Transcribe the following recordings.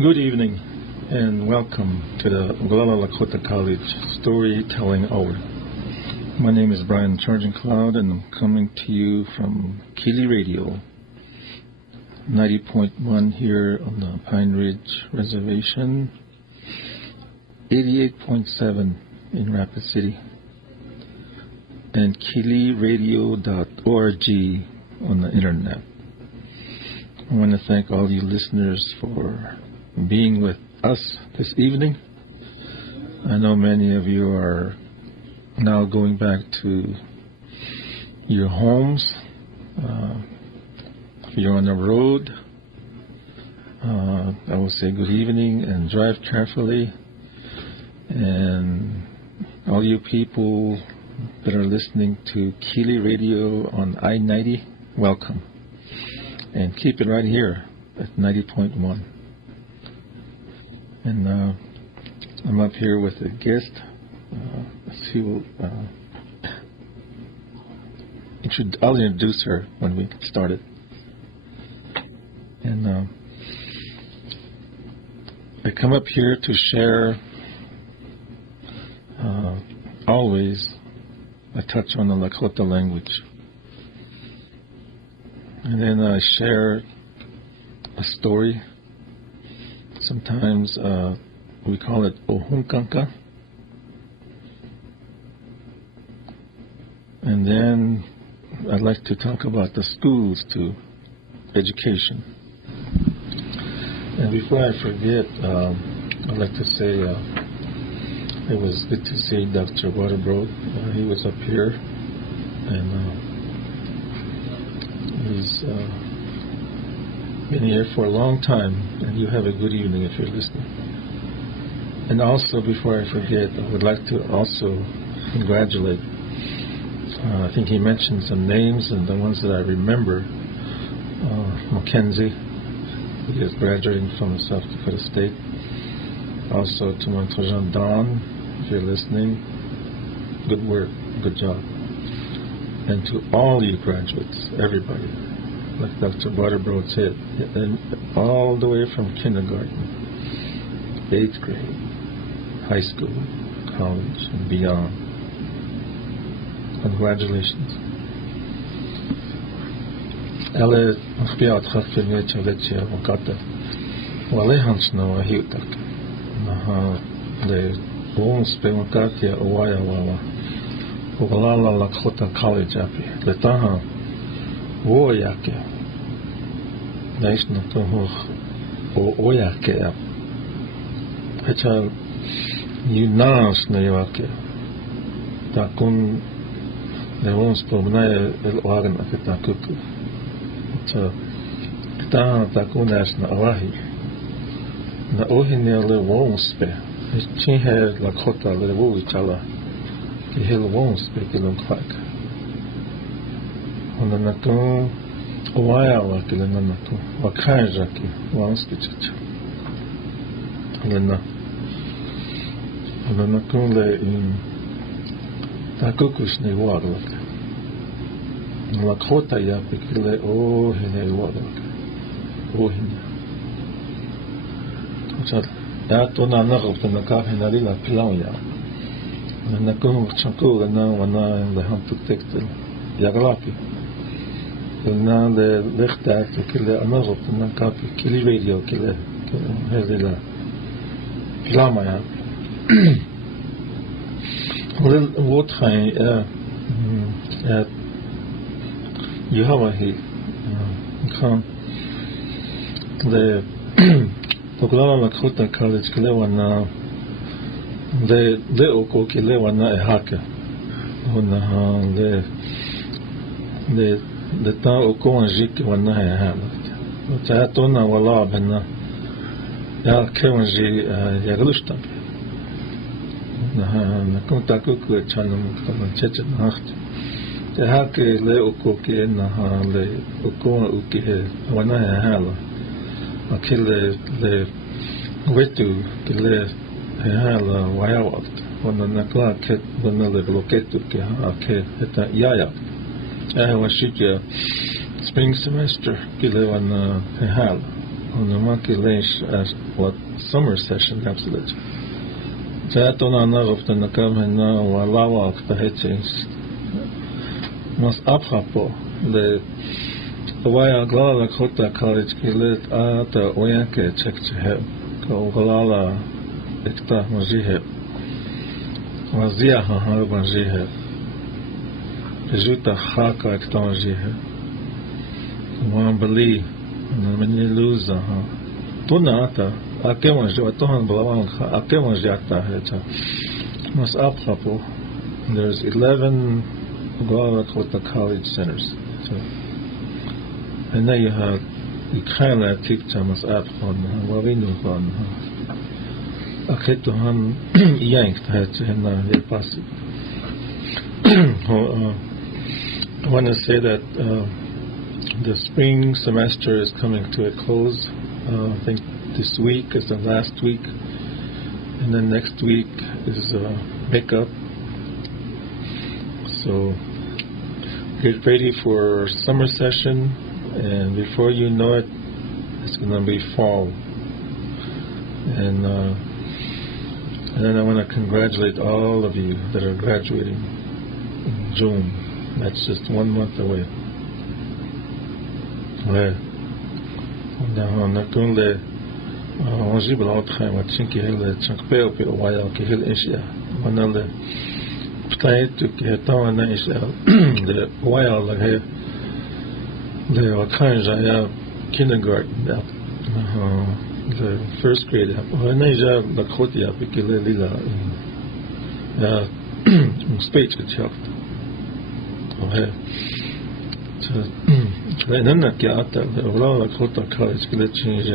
Good evening and welcome to the Lakota College Storytelling Hour. My name is Brian Charging Cloud and I'm coming to you from KILI Radio, 90.1 here on the Pine Ridge Reservation, 88.7 in Rapid City, and KILIradio.org on the internet. I want to thank all you listeners for being with us this evening. I know many of you are now going back to your homes. If you're on the road, I will say good evening and drive carefully. And all you people that are listening to KILI Radio on I-90, welcome. And keep it right here at 90.1. And I'm up here with a guest. She will. I'll introduce her when we get started. And I come up here to share. Always, I touch on the Lakota language, and then I share a story. Sometimes we call it ohunkanka. And then I'd like to talk about the schools to education. And before I forget, I'd like to say it was good to see Dr. Waterbrod. He was up here, and he's been here for a long time, and you have a good evening if you're listening. And also, before I forget, I would like to also congratulate, I think he mentioned some names, and the ones that I remember, Mackenzie, he is graduating from South Dakota State. Also to Montojan Don, if you're listening, good work, good job. And to all you graduates, everybody, like Dr. Waterbrod said, and all the way from kindergarten, 8th grade, high school, college, and beyond. Congratulations. Ele achbiat chafine chavechia wakata. Wale hansno ahiutak. Naha le ons pe wakatia owaya wawa. Ogalala Lakota College api. Letaha woyake. Naishna tohoch o oyake ap. Hecha yunas na yake. Takun le ons po mnae el oagan akita kuku. Hecha kita takun asna awahi. Na ohine le ons pe. Chinhe Lakota le wowi chala. Ki heel wons pe kilon kwak. Ona nato oaya wa kilena nato. Wa kaja ki wons kichicha. Ona nato le in takukus ne warlak. Lakota ya pe kile o hine warlak. O hine. Ocha ya to na nagop na ka hina la pilan ya. Nakung chanku na wana le hantu textil yaglapi na le lechta kile amazop na kapi KILI Radio kile hezela pilama ya wel wat hij you have a he kan le Oglala Lakota College kile wana le oko kile wana ehaka ona le ta oko anjik wana ehama ta tona wala bana ya kewanji ya glusta na konta kuku chanum kama cheche nacht te hake le oko ke na le oko uki wana ehala akile le wetu kile Hala wayawat. Wana nakla ket wana le bloketu ke ha ke eta yaya. Was shitya spring semester kile wana hala. namaki leish as what summer session absolute. Jatona naruf the nakamena walawa ktahechins. Mas abhapo the waya glala Lakota college kilit ata oyanke chekchehe ko glala ekta majihe wazia ha majihe juta haka ekta majihe wambali nameni luza ha tuna ata akema jo tohan blawan akema jata hecha mas abhapo there's 11 glala Lakota college centers. So, and now you kind of take Thomas up on what we know on. I get to him yanked head to him now. I want to say that the spring semester is coming to a close. I think this week is the last week, and then next week is makeup. So get ready for summer session. And before you know it, it's going to be fall. And then I want to congratulate all of you that are graduating in June. That's just 1 month away. Ouais. On a qu'on les on jibe l'autre time at chinki hele chankpeo pe waya ke hele Asia. On a le peut-être que tant na Asia le waya la he they were kind of kindergarten, the first grade. When I was Lakota, because Lila, speech it helped. Okay. So then I got the Lakota college to change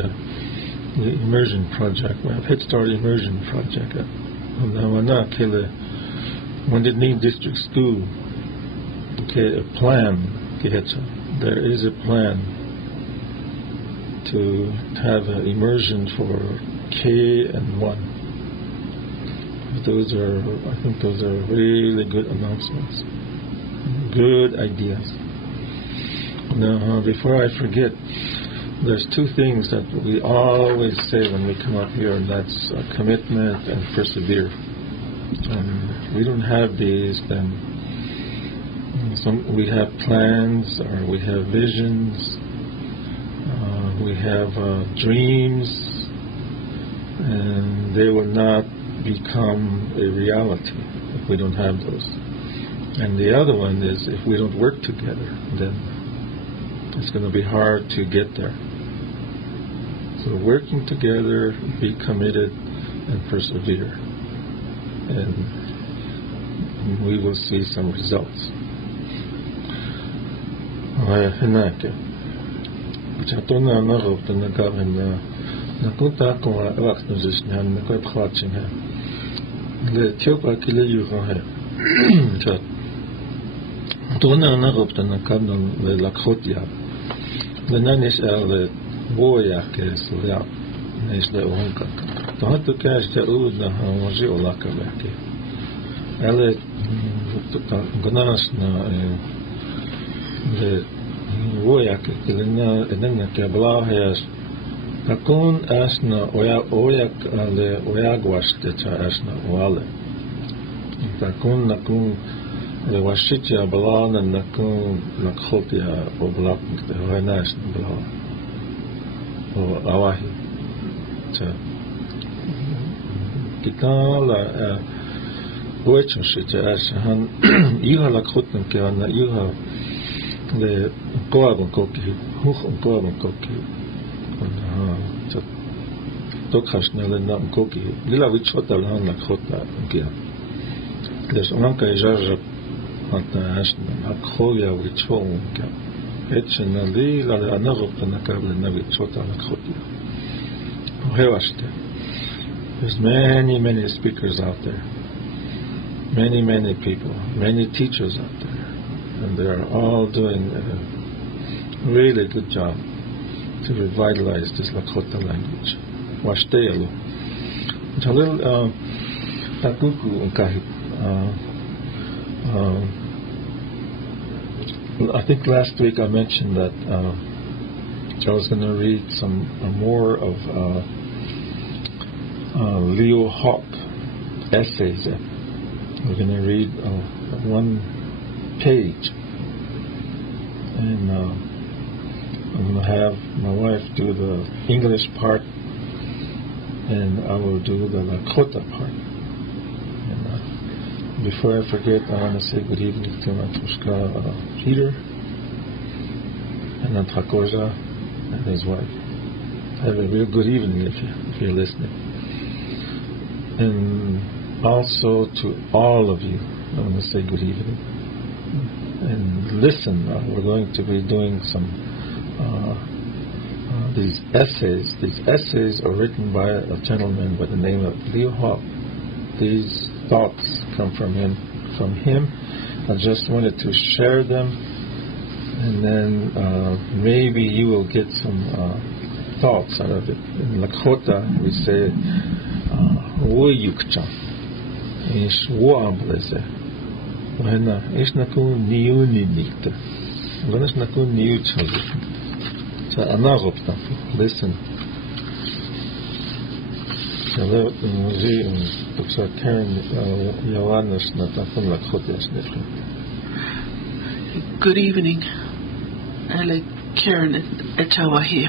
the immersion project. We have Head Start immersion project. Now I'm not when they need district school. Okay, a plan. There is a plan to have an immersion for K and 1. I think those are really good announcements, good ideas. Now, before I forget, there's 2 things that we always say when we come up here, and that's commitment and persevere. We don't have these, then we have plans, or we have visions, we have dreams, and they will not become a reality if we don't have those. And the other one is, if we don't work together, then it's going to be hard to get there. So working together, be committed, and persevere, and we will see some results. هناك بتعطونا نغب تنقاب إن نكون تاكم وقت نزشنا نكون بخاطشنا لتيوب أكيد يغاه جات تونا نغب تنقابنا للكوتيا لنا نسأل بويا كسويا نسأل وهنكا تهتو كاش تقولنا هنوجي ولا كبحكي على قناشنا the voyak elena que hablaba takun asna oyak le oyagwaste cha asna wale takun nakun le washitya balana nakun nakhotia oblak de renas bla o awahi cha kitala ocho shitya ashan iha lakhotn ke ana iha the Koaban Koki, Huchon Koaban Koki, and Tokashnel and Nam Koki, Lila Vichota Lana Kota, there's Unka Jaja at the Ashna, Akhoya Vichon, Etchen and Lila Anavok and Nakabla Navichota Nakotia. There's many speakers out there, many people, many teachers out there. And they are all doing a really good job to revitalize this Lakota language. Washteyalo. Jalil Takuku Unkahi. I think last week I mentioned that I was going to read some more of Leo Hawk essays. We're going to read one page, and I'm going to have my wife do the English part, and I will do the Lakota part. And before I forget, I want to say good evening to Matushka Peter and Takoja and his wife. Have a real good evening if you're listening. And also to all of you, I want to say good evening. And listen, we're going to be doing some these essays. These essays are written by a gentleman by the name of Leo Hawk. These thoughts come from him. I just wanted to share them, and then maybe you will get some thoughts out of it. In Lakota, we say "Woyukchan." Ish woambleze. Wahena ish naku niuninikte. Wahena ish naku niuchazit. So anagopta. Listen. Good evening. I like Karen Echawahi,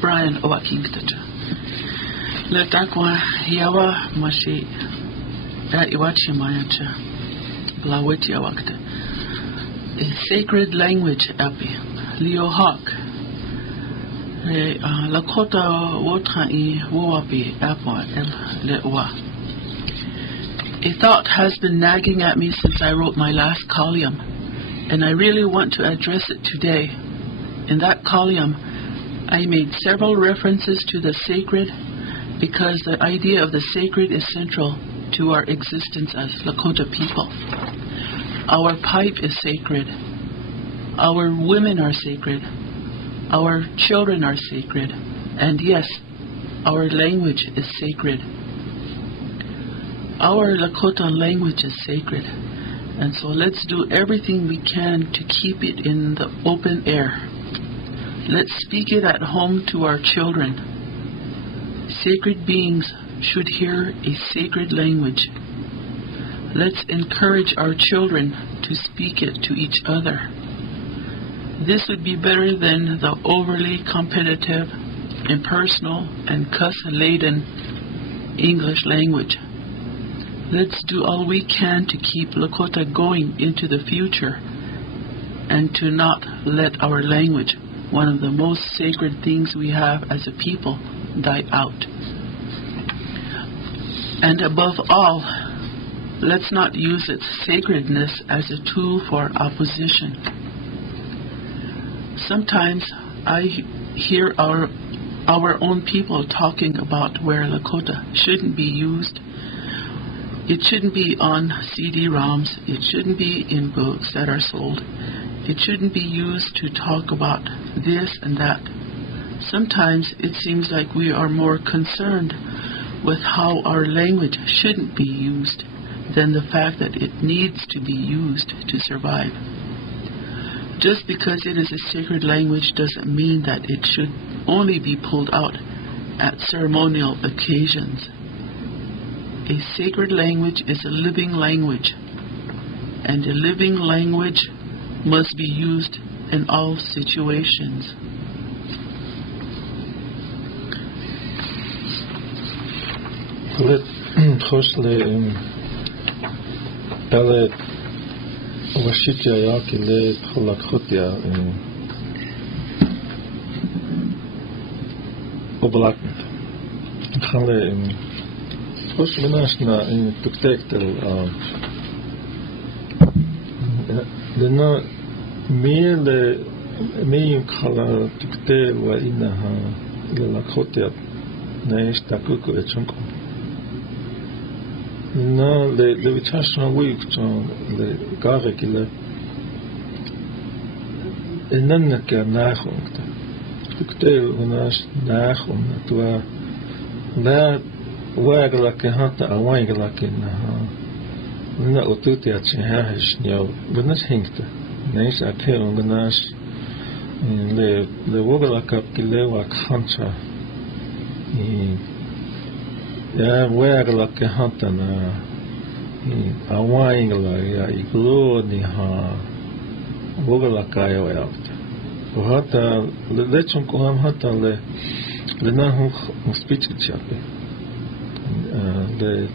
Brian Owakingtacha. Let Aqua Yawa Mashi Iwachi Mayacha Laweti Awakta. A sacred language api. Leo Hawk. Lakota Wotai Woapi Apa El Lewa. A thought has been nagging at me since I wrote my last column, and I really want to address it today. In that column, I made several references to the sacred because the idea of the sacred is central to our existence as Lakota people. Our pipe is sacred. Our women are sacred. Our children are sacred. And yes, our language is sacred. Our Lakota language is sacred. And so let's do everything we can to keep it in the open air. Let's speak it at home to our children. Sacred beings should hear a sacred language. Let's encourage our children to speak it to each other. This would be better than the overly competitive, impersonal, and cuss-laden English language. Let's do all we can to keep Lakota going into the future and to not let our language, one of the most sacred things we have as a people, die out. And above all, let's not use its sacredness as a tool for opposition. Sometimes I hear our own people talking about where Lakota shouldn't be used. It shouldn't be on CD-ROMs. It shouldn't be in books that are sold. It shouldn't be used to talk about this and that. Sometimes it seems like we are more concerned with how our language shouldn't be used than the fact that it needs to be used to survive. Just because it is a sacred language doesn't mean that it should only be pulled out at ceremonial occasions. A sacred language is a living language, and a living language must be used in all situations. Washitya yakile Lakota oblaknet. Khale Hoş menashna tuktektel lena me khala tukte wa inaha Lakota neish takuku echonko. Na le vichashna wikchon le garekile enannaka nachungta tukte unash nachung twa na waglake hata awaglake na otuti achha hisnyo bunas hinkta neish akhe unganas le wogalakap kile wa khancha ya wegala ke hantana awaingla ya iglo ni ha wogalaka ya ya hata le chon ko ham hata le na hu speech chape le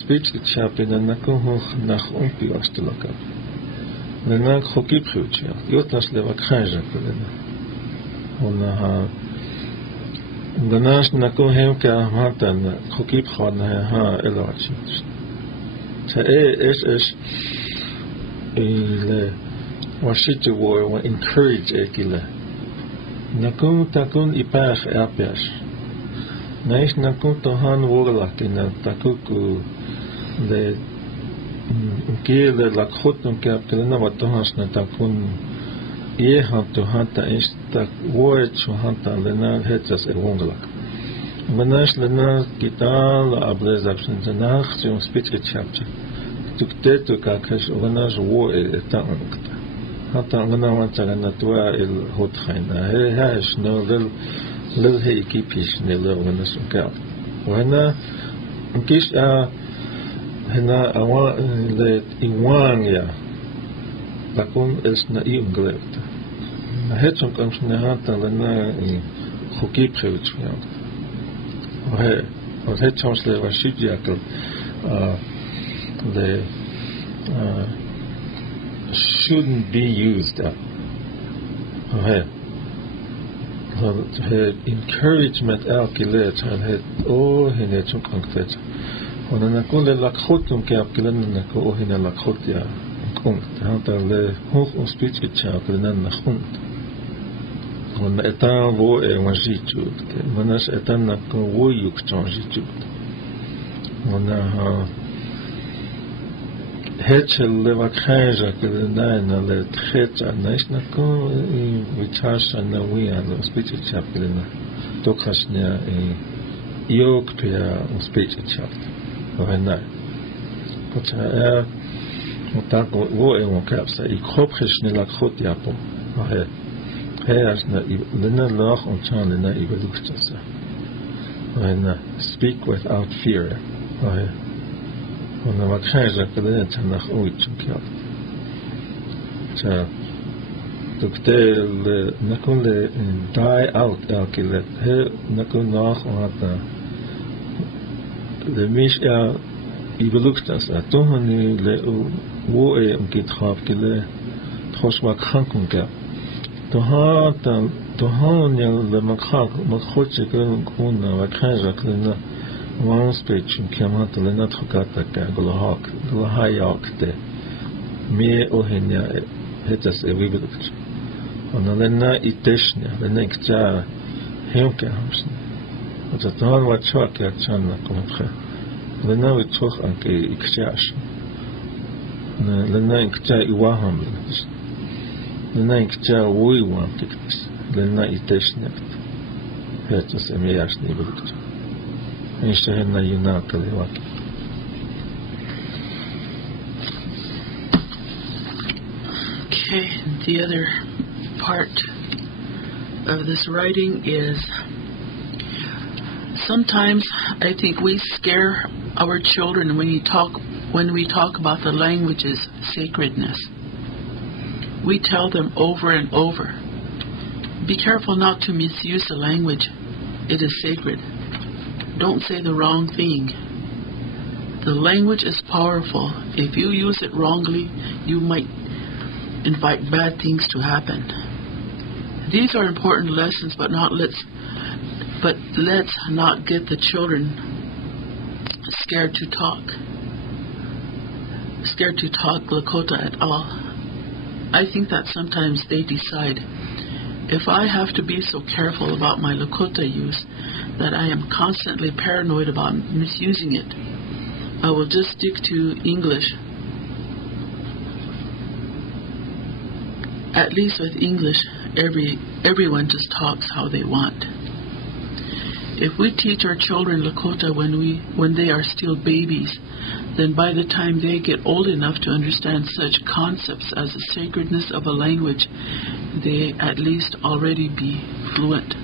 speech chape na ko hu nach umpi astelaka le na khoki prucha yotas le vakhaja kolena ona ha ganas na ko hem ka hata na khoki khana ha elachi ta es le washite wo encourage ekile nakun takun ipach apias nais nakun tohan worlakina takuku le ke le Lakota ke apelena watohas na takun ye hanto hanta esta wo chu hanta lena hetas wonglak manas lena kital ablezapsin zanach zum spitze chapter tukte to kakas oganas wo etangta hata ngana wantaga na tua il hotkhina he hash no lil he ekipish ne lo ngana sunka wana kish hena awa le iwan ya takun es na inglet na hetson kams na hata lena khoki previch ya he od hetson le washidjakl the shouldn't be used. Her encouragement alkilet had oh hine chunk concret. On an akule lakhotum ke apkilan na ko hine lakhotia kung hanta le hoch on speech chapelnan na khun. On etan wo e wajitu ke manas etan na ko wo yuk chanjitu. On a Hechel le vakhaja ke na le tretsa naishna ko vichasha na wia no speech chapelna tokhasnya yok to ya speech chapter ovena kota mutako wo e on kapsa I khopkhshne la khot ya po he asna lena lach on chan na ibeluktsa ovena speak without fear ona vakhaja kada chanakh uitchukya cha tuktel nakun le die out alkilet he nakun nach hata le mish ya ibeluktas atohani le wo e umkit khaf kile khoswa khankun ka tohan ya le makhak makhoche kun vakhaja kana one speech in Kiamata Lenat Hokata Glahayakte Me Ohenia Hetas a Wibiluch on a Lena Iteshnia, the next jar Hemke Hamsen. But at all what chalk at Chana Comtre. Lena with Choch and Ikchash. Lena Ikcha Iwaham. Lena Ikcha Wui one tickets. Lena Iteshnia Hetas a Meyash Nibiluch. Okay, the other part of this writing is sometimes I think we scare our children when we talk about the language's sacredness. We tell them over and over, be careful not to misuse the language. It is sacred. Don't say the wrong thing. The language is powerful. If you use it wrongly, you might invite bad things to happen. These are important lessons, but let's not get the children scared to talk Lakota at all. I think that sometimes they decide, if I have to be so careful about my Lakota use that I am constantly paranoid about misusing it, I will just stick to English. At least with English, everyone just talks how they want. If we teach our children Lakota when they are still babies, then by the time they get old enough to understand such concepts as the sacredness of a language, they at least already be fluent.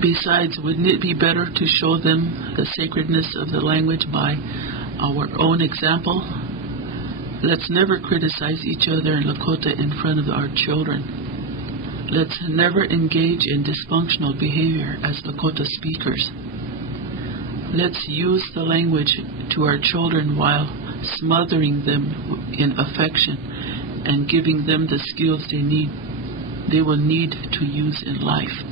Besides, wouldn't it be better to show them the sacredness of the language by our own example? Let's never criticize each other in Lakota in front of our children. Let's never engage in dysfunctional behavior as Lakota speakers. Let's use the language to our children while smothering them in affection and giving them the skills they will need to use in life.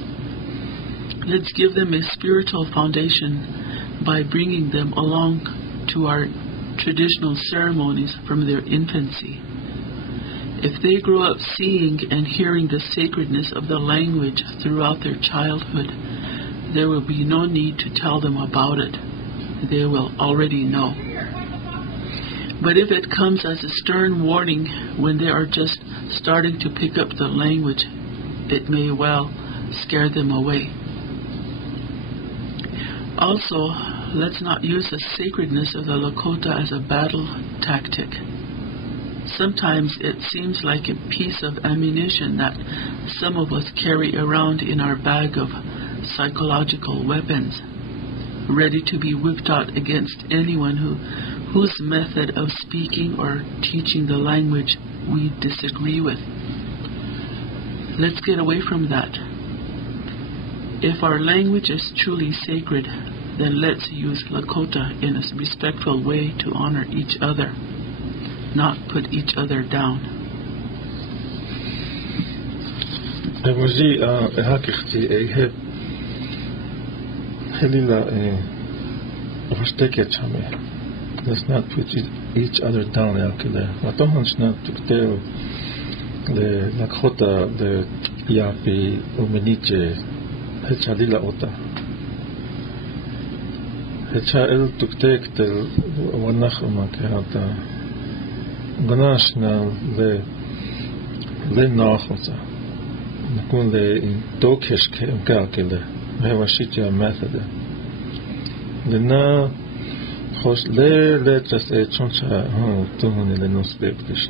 Let's give them a spiritual foundation by bringing them along to our traditional ceremonies from their infancy. If they grow up seeing and hearing the sacredness of the language throughout their childhood, there will be no need to tell them about it. They will already know. But if it comes as a stern warning when they are just starting to pick up the language, it may well scare them away. Also, let's not use the sacredness of the Lakota as a battle tactic. Sometimes it seems like a piece of ammunition that some of us carry around in our bag of psychological weapons, ready to be whipped out against anyone whose method of speaking or teaching the language we disagree with. Let's get away from that. If our language is truly sacred, then let's use Lakota in a respectful way to honor each other, not put each other down. Let's not put each other down. The Lakota, the Yapi, Umeniche, Hechalila Ota. Hechal Tuktek, the Wanachumaka, Ganashna, the Nachosa, Nakunde in Dokesh Kalkile, Mevashitya method. The Na Hos Le just a choncha, Tuhuni the Nosbektish.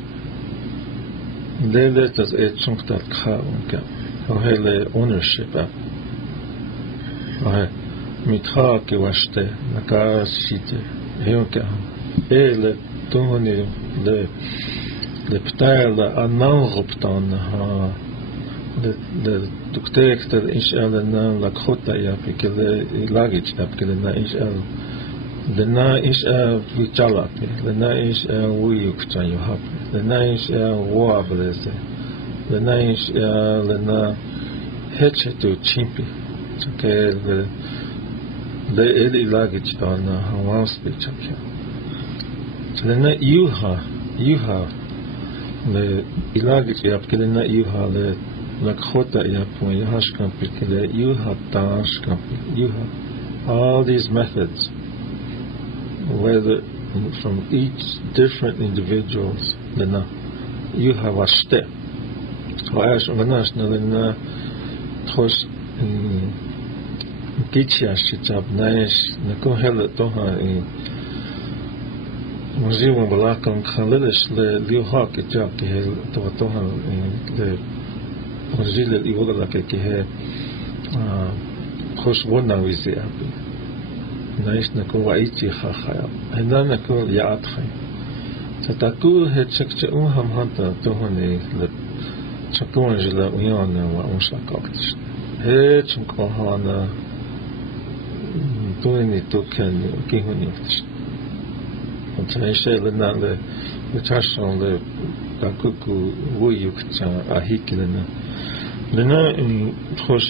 They let us a chunk that car or hele ownership up. Mitha Kiwashte, Naka Shite, Hioka, Le Tuhoni, the Ptile, a non-hopton, the Tuktek, the Ishel, and Lakota Yapik, the luggage Yapik, the Ishel. The na is Vichalaki, the na is Wuyukchan you happy, the na is Wablese, the na is the na Hetche to Chimpi, okay, the Eli luggage on one speech. So the na you have the luggage you have killing that you have the Lakota Yapon, you have Skampi, you have Dash Skampi, you have all these methods. Whether from each different individuals, then you have a step. So as Vanash, then Hos Gichia Shitab Nice, Nakohela Toha in Museum Balakam Khalilish, the Liu Hawk, a job to Toha in the Mozilla Ivola Kehe Hos Wona with the Abbey. Nice Nako Waichi Hahaya, and then Nako Yathay. Tataku had checked Unham Hunter Tohone, the Chakonjila Uyana, Unsakaktish. Hedge and Kohana doing it to Ken Kihunish. And I said that the Tash on the Kakuku Wuyukcha Ahikilena. Lena in Hos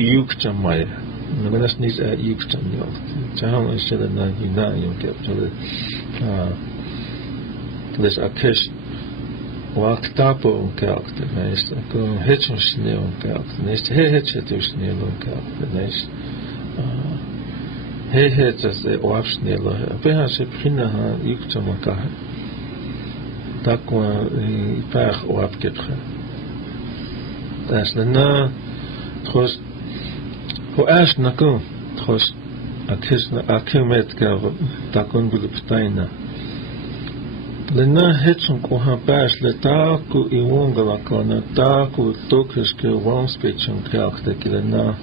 Yukcha Maya. That's needs at Yukchan York. Town instead of 99, you get to the this Akish walked up on character. Nice, go Hitchon Snail on character. Nice, Hitch Snail on character. Nice, Hitch as the Wap Snail. Perhaps a Pinaha Yukchan Makaha. That one, Pach Wap Gitra. That's the Na, was. Ho ash nakun, hos akisna akimet gav takun guluptaina. Lena hetson ko ha bash le ta ku iwongala kana ta ku tokish ke wrong speech on kakte kilena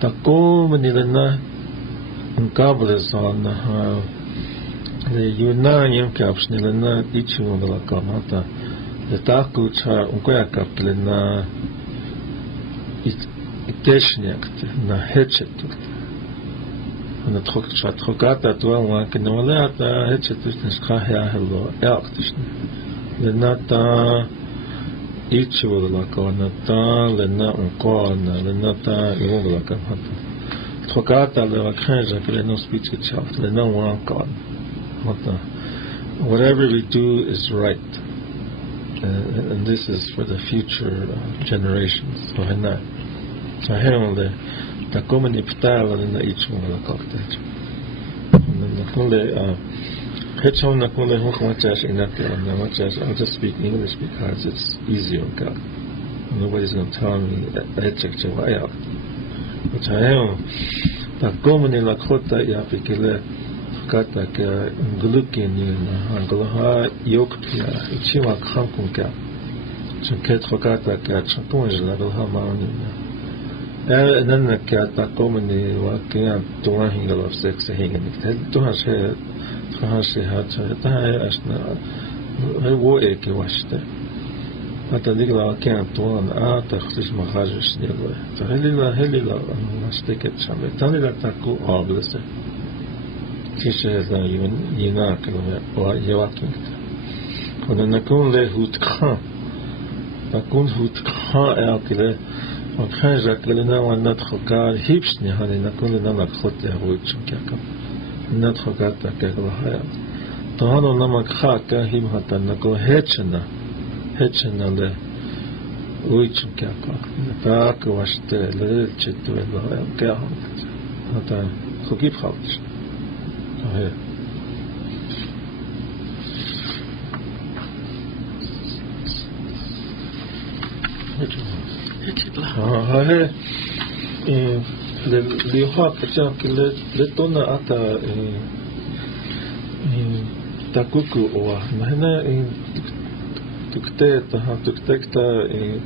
ta ko manilena unkables on ha le yuna yem kaps nilena ichiwongala kana ta le ta ku cha unkoya kap kilena iteshnyakte na hetchet на трогата това кинолеата е че тъжни скахя хело яктишни лената ичиводалака лената лена ункоана лената иугалака трогата лева кренжа лено спичка чафт лена уанкан whatever we do is right and this is for the future generations so hena so hena такому не птала на ичму на как-то. На коле хечон на коле хохмачаш инакте на мачаш. I'll just speak English because it's easier. Nobody's going to tell me echekche vaya. Chayo такому не Lakota ya pikele kata ke glukini na angloha yokpia ichiwa khankunka. Chunket khokata ke chapon la mauni. أنا كأتقوم إني وكيان توان هنگل أفسك سهينك توان شيء هذا ده أشنا هو إيك واشته حتى ديكلا كيان توان تخصيص مخارج نيلوه فهلي لا نشتكت شامل تاني لا تكو أبلسه كيش هذا يناك لو يواكين كنا نكون له هوتخان نكون هوتخان أكله وخرجت لنا وندخل قال هيبشني هذه نكون لنا نخط يهويتشم كيكم ندخل قال تكيكم هيا تهانو نمك خاكا هيم حتى نكون هيتشنا له ويتشم كيكم تاك واشت للتشت ولا كيهم حتى خكيب خالص هيا هاي ليوها كجام كله لتونا أتا تاكوكو أوه نحن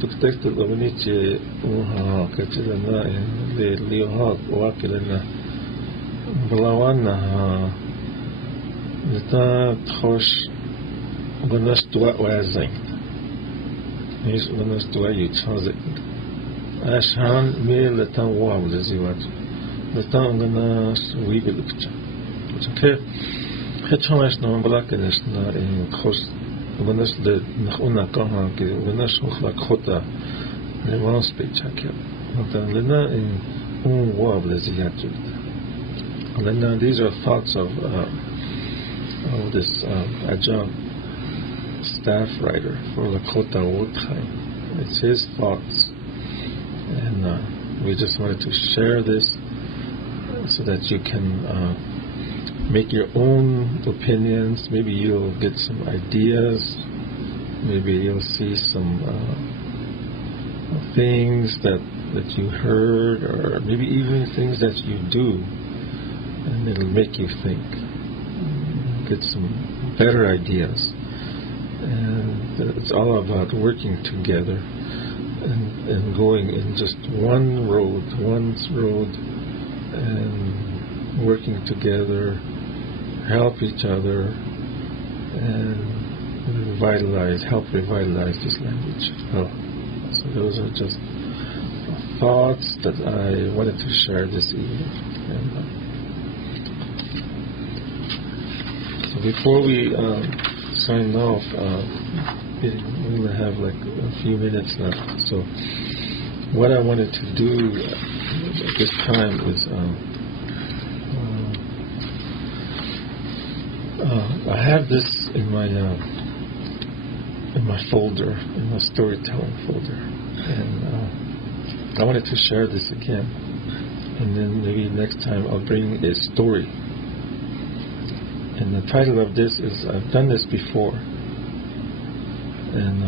تكتة لونيتي أوها كجلنا ليوها أوه كلنا بلاوانا لتا تخش بناش توا وازين مش بناش توا يتشازك عشان ميل لتان واو لزيوات لتان غنا ويبي لكتشا كيف هتشون عشنا بلاك عشنا خش بناش نخونا كمان كده بناش مخلق خطة لمانس بيتشاكيا مثلا لنا واو لزيوات لنا these are thoughts of this adjunct staff writer for Lakota Woodheim. It's his thoughts. And we just wanted to share this so that you can make your own opinions. Maybe you'll get some ideas. Maybe you'll see some things that you heard, or maybe even things that you do, and it'll make you think. Get some better ideas. And it's all about working together. And going in just one road, and working together, help each other, and help revitalize this language. So those are just thoughts that I wanted to share this evening. So before we sign off, we only have like a few minutes left. So what I wanted to do at this time is I have this in my folder, in my storytelling folder, and I wanted to share this again. And then maybe next time I'll bring a story. And the title of this is I've done this before. And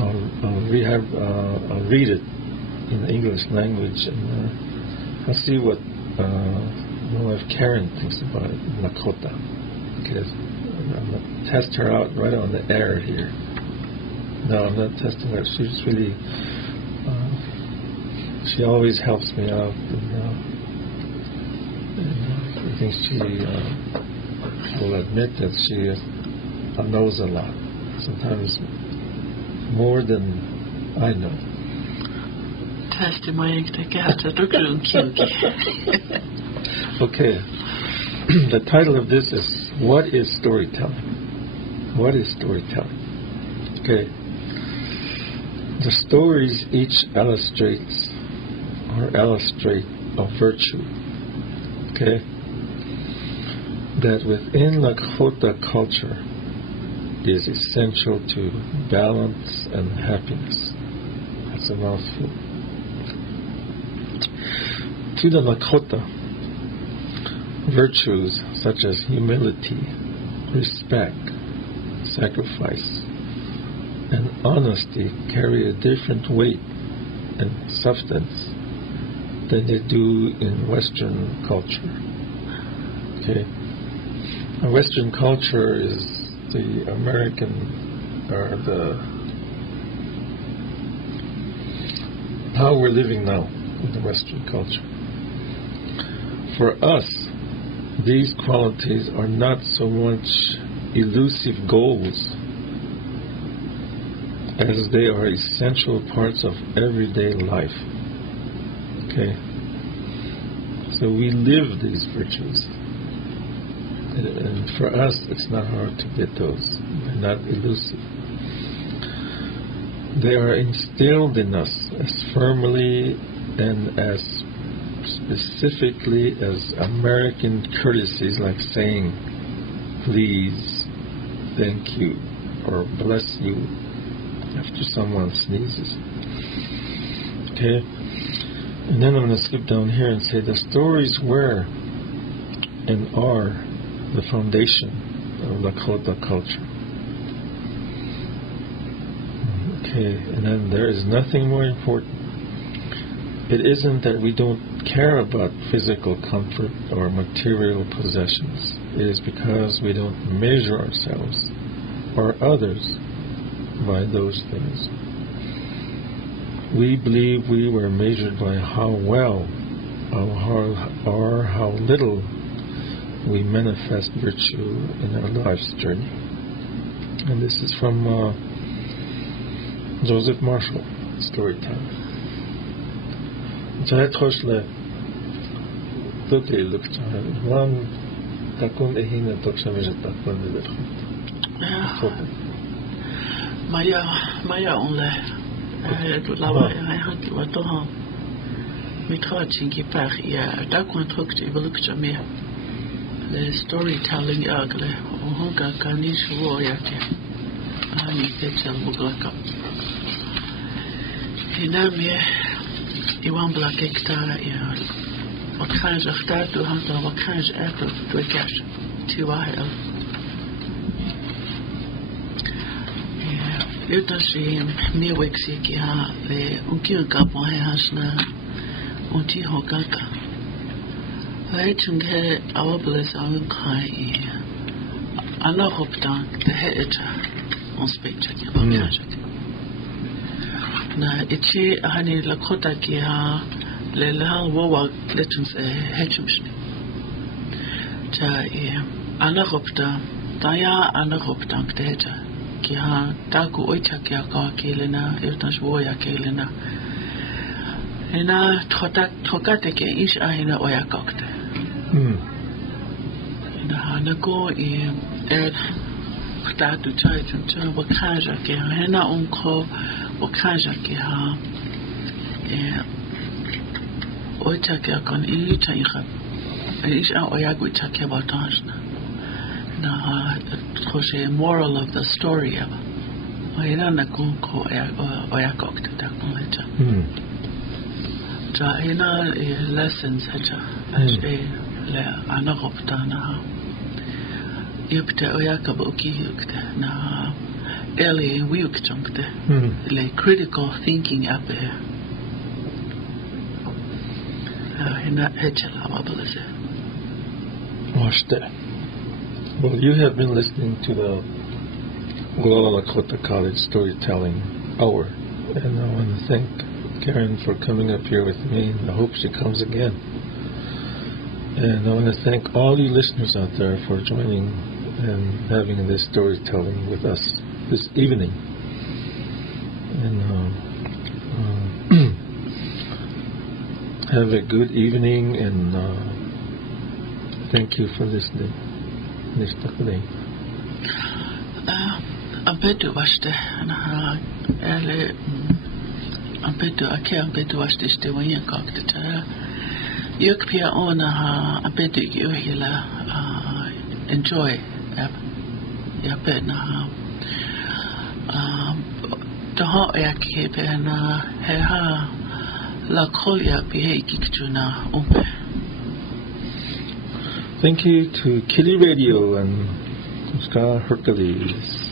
I'll read it in the English language, and I'll see what my wife Karen thinks about it, Lakota. Okay, I'm going to test her out right on the air here. No, I'm not testing her. She's really, she always helps me out. And I think she will admit that she knows a lot. Sometimes more than I know. Okay. The title of this is What is Storytelling? What is storytelling? Okay. The stories each illustrate a virtue. Okay. That within Lakota culture is essential to balance and happiness. That's a mouthful. To the Lakota, virtues such as humility, respect, sacrifice, and honesty carry a different weight and substance than they do in Western culture. Okay. Western culture is the American, or how we're living now in the Western culture. For us, these qualities are not so much elusive goals as they are essential parts of everyday life. Okay? So we live these virtues. And for us, it's not hard to get those. They're not elusive. They are instilled in us as firmly and as specifically as American courtesies, like saying please, thank you, or bless you after someone sneezes. Okay? And then I'm going to skip down here and say the stories were and are the foundation of Lakota culture. Okay, and then there is nothing more important. It isn't that we don't care about physical comfort or material possessions. It is because we don't measure ourselves or others by those things. We believe we were measured by how well or how little we manifest virtue in our life's journey. And this is from Joseph Marshall, Storytelling. Jahet Khoshle Tukli Lukcha Wan Takun Ehina Tokshavisha Takun Maya onle Lava Hanki Watoha Mitrachinki Pach Ya Takun Tukti Lukcha me the storytelling Agle Honka Kanish Woyake Ani Pechal Buglaka Hinamie Iwan Blakekta wat gaan ze daartoe hangen, wat gaan ze echt door kerst te wachten. Ja, dat is meer week ja, we onkeer kapot hersenen, ontie hokaka. Wij doen het ouderlijk aan kai. Allah hoopt dan de het ons beetje je na ichi hani Lakota ki ha lelha wawa letens hechumshni ta anagopta taya anagopta kteja ki ha taku oita ki ka kelena irtash woya kelena ena thokate ke ish ahina oya kokte ena hanako Tatu chai chuncha wakaja ke hena onko wakaja ke ha oita ke kon ita ikha ish a oyagu ta ke batajna na khoche moral of the story aba oina na konko oyakok ta koncha ta ina lessons hacha as le anagopta na Yukta oyakab ukiyukta na early wiyukchunkta like critical thinking up here. Hina hechala wabalase. Washte. Well, you have been listening to the Lakota College Storytelling Hour, and I want to thank Karen for coming up here with me. I hope she comes again. And I want to thank all you listeners out there for joining and having this storytelling with us this evening. And have a good evening, and thank you for listening. Ampetu vaste ele ampetu ake ampetu vaste ste wanyan kakta yuk pia ona ampetu yohila enjoy ya pena toho ya ke pena he ha la kolia be kikjuna umpe. Thank you to KILI Radio and Oscar Hercules.